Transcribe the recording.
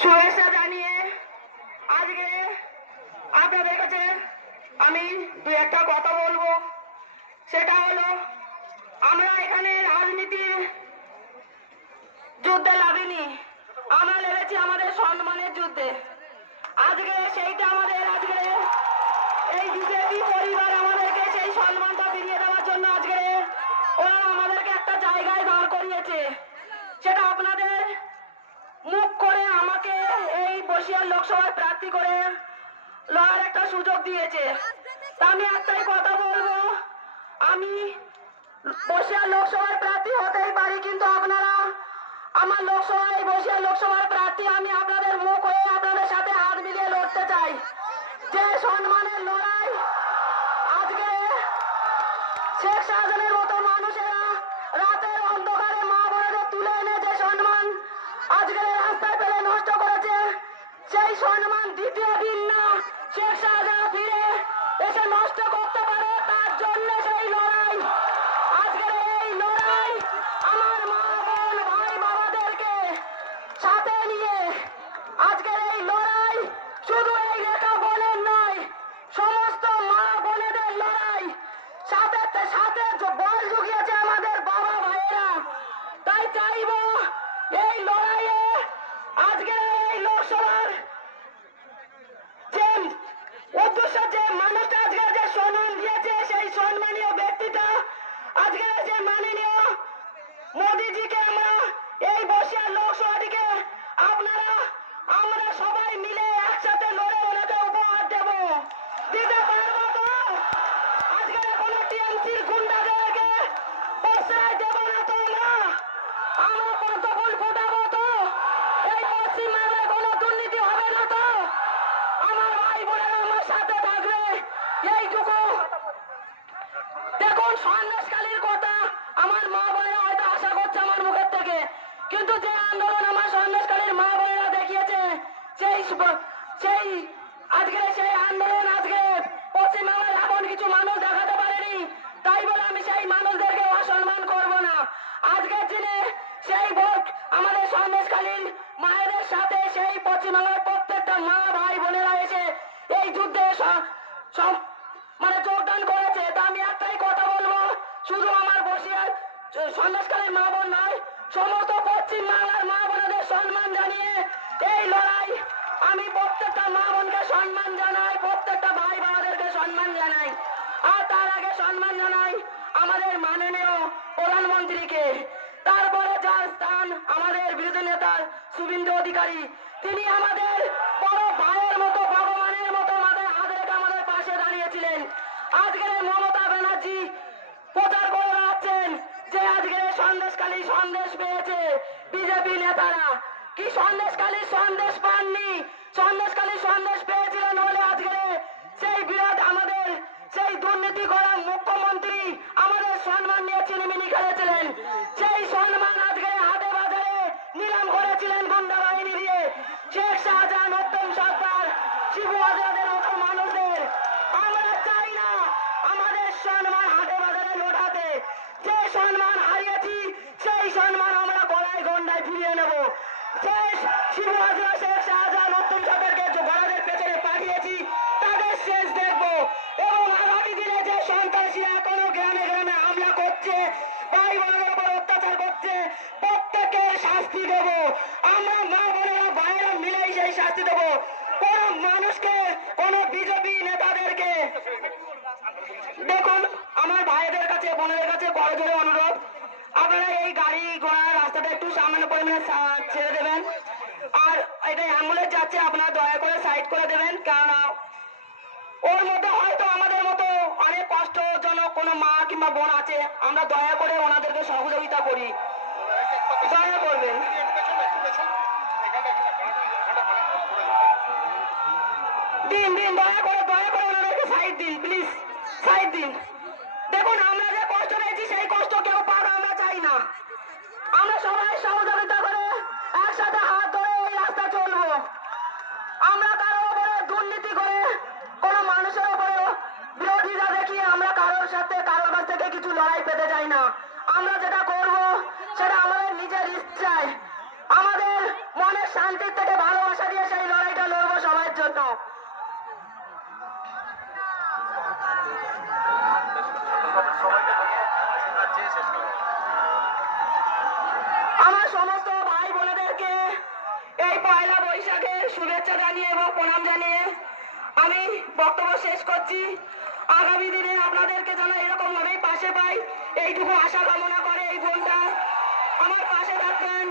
শুভেচ্ছা জানিয়ে আজকে আপনাদের কাছে আমি দু একটা কথা বলব। সেটা হলো, আমরা এখানে রাজনীতির যুদ্ধে লাভিনি আমরা লেগেছি আমাদের সম্মানের যুদ্ধে। আজকে সেইটা আমাদের, আজকে এই বিজেপি পরিবার আমাদেরকে সেই সম্মানটা ফিরিয়ে দেওয়ার জন্য আজকে ওরা আমাদেরকে একটা জায়গায় দাঁড় করিয়েছে। সেটা আপনাদের আমাকে এই বসিয়ার লোকসভায় প্রার্থী করে লড়ার একটা সুযোগ দিয়েছে। আমি একটাই কথা বলব, আমি বসিয়ার লোকসভার প্রার্থী হতেই পারি, কিন্তু আপনারা আমার লোকসভায় বসিয়ার লোকসভার প্রার্থী আমি আপনাদের মুখ হয়ে আপনাদের সাথে হাত মিলিয়ে লড়তে চাই। যে সম্মানের লড়াই আজকে শেখ শাহজাহানের মতো মানুষেরা রাতের অন্ধকারে আজকের রাস্তায় পেলে নষ্ট করেছে। সেই সম্মান দ্বিতীয় দিন না শেখ শাহজাহান ফিরে এসে নষ্ট করতে পারে তার জন্য সেই লড়াই আজকের এই লড়াই আমার মা বোন ভাই বাবাদেরকে সাথে নিয়ে আজকের এই লড়াই শুধু এই রেখা বোনের নয় সমস্ত মা বোনেদের লড়াই সাথে সাথে জ- বল জুগিয়েছে আমাদের বাবা ভাইয়েরা তাই চাইব এই লড়াইয়ে আজকের এই লোকসভার যে উদ্দেশ্য যে মানুষটা আজকে যে সম্মান দিয়েছে, সেই ব্যক্তিটা আজকে যে মাননীয় মোদিজিকে আমরা এই বসিয়া লোকসভাটিকে আপনারা, আমরা সবাই মিলে একসাথে লড়ে ওনাকে উপহার দেব। দিতে পারব তো আজকে কোনো টিএমসির গুন্ডাদেরকে প্রশ্রয় দেব না তো আমরা আমরা পদ্মফুল ফোটাবো তো এই পশ্চিমবাংলায় কোনো দুর্নীতি হবে না তো আমার ভাই বোনেরা আমার সাথে থাকবে এইটুকু দেখুন, সন্ন্যাসকালীর কথা আমার মা বোনেরা হয়তো আশা করছে আমার মুখের থেকে। কিন্তু যে আন্দোলন আমার সন্ন্যাসকালীর মা বোনেরা দেখিয়েছে সেই সেই আজকে সেই আন্দোলন, আজকে পশ্চিমবাংলার এমন কিছু মানুষ দেখাতে পারেনি, তাই বলে আমি সেই মানুষদেরকে অসম্মান করব না। আজকের দিনে সেই ভোট আমাদের সন্ন্যাসকালীন মায়েদের সাথে সেই পশ্চিমবাংলার প্রত্যেকটা মা ভাই বোনেরা এসে এই যুদ্ধে মানে শুধু আমার বসিয়ার সন্ন্যাসকালীন মা বোন নয়, সমস্ত পশ্চিম বাংলার মা বোনদের সম্মান জানিয়ে এই লড়াই আমি প্রত্যেকটা মা বোনকে সম্মান জানাই, প্রত্যেকটা ভাই বোনদেরকে সম্মান জানাই। আর তার আগে সম্মান জানাই আমাদের মাননীয় প্রধানমন্ত্রীকে। তারপরে যার স্থান আমাদের বিরোধী নেতা শুভেন্দু অধিকারী, তিনি আমাদের বড় ভাইয়ের মতো, ভগবানের মতো আমাদের হাত রেখে আমাদের পাশে দাঁড়িয়েছিলেন। আজকের মমতা ব্যানার্জি প্রচার করে বেড়াচ্ছেন যে আজকে সন্দেশকালী সন্দেশ পেয়েছে বিজেপি নেতারা। কি সন্দেশকালী সন্দেশ পাননি? সন্দেশকালী সন্দেশ পেয়েছিলেন হলে আজকে সেই বিরাট আমাদের, সেই দুর্নীতি করা মুখ্যমন্ত্রী আমাদের সম্মান নিয়ে চিনিমিনি খেলেছিলেন। ফিরিয়ে নেব। শেষ শিবু হাজরা শেখ শাহজাহান উত্তম সরকারকে যে পেছনে পাঠিয়েছি। তাদের শেষ দেখব। এবং আগামী দিনে যে সন্ত্রাসীরা এখনও গ্রামে গ্রামে হামলা করছে, ভাই বোনের উপর অত্যাচার করছে, প্রত্যেকের শাস্তি দেব। আমরা মা বোনেরা ভাইয়েরা মিলেই সেই শাস্তি দেব কোন মানুষকে কোন বিজেপি নেতাদেরকে দেখুন আমার ভাইদের কাছে বোনের কাছে বড় জোরে অনুরোধ আপনারা এই গাড়ি ঘোড়া রাস্তাটা একটু সামান্য পরিমাণে সা- ছেড়ে দেবেন। আর এটা অ্যাম্বুলেন্স যাচ্ছে, আপনারা দয়া করে সাইড করে দেবেন। কেননা, ওর মধ্যে হয়তো আমাদের মতো অনেক কষ্টজনক কোনো মা কিংবা বোন আছে, আমরা দয়া করে ওনাদেরকে সহযোগিতা করি। দয়া করবেন। দিন দিন, দয়া করে দয়া করে ওনাদেরকে সাইড দিন প্লিজ সাইড দিন। দেখুন, আমরা যে কষ্ট পেয়েছি, সেই কষ্ট কেউ পাবে, আমরা চাই না। আমরা সবাই সহযোগিতা শান্তির থেকে ভালোবাসা দিয়ে সেই লড়াইটা লড়বো সবার জন্য। আমার সমস্ত ভাই বোনেদেরকে এই পয়লা বৈশাখের শুভেচ্ছা জানিয়ে এবং প্রণাম জানিয়ে আমি বক্তব্য শেষ করছি। আগামী দিনে আপনাদেরকে যেন এরকম ভাবেই পাশে পাই, এইটুকু আশা কামনা করে এই বোনটা আমার পাশে থাকবেন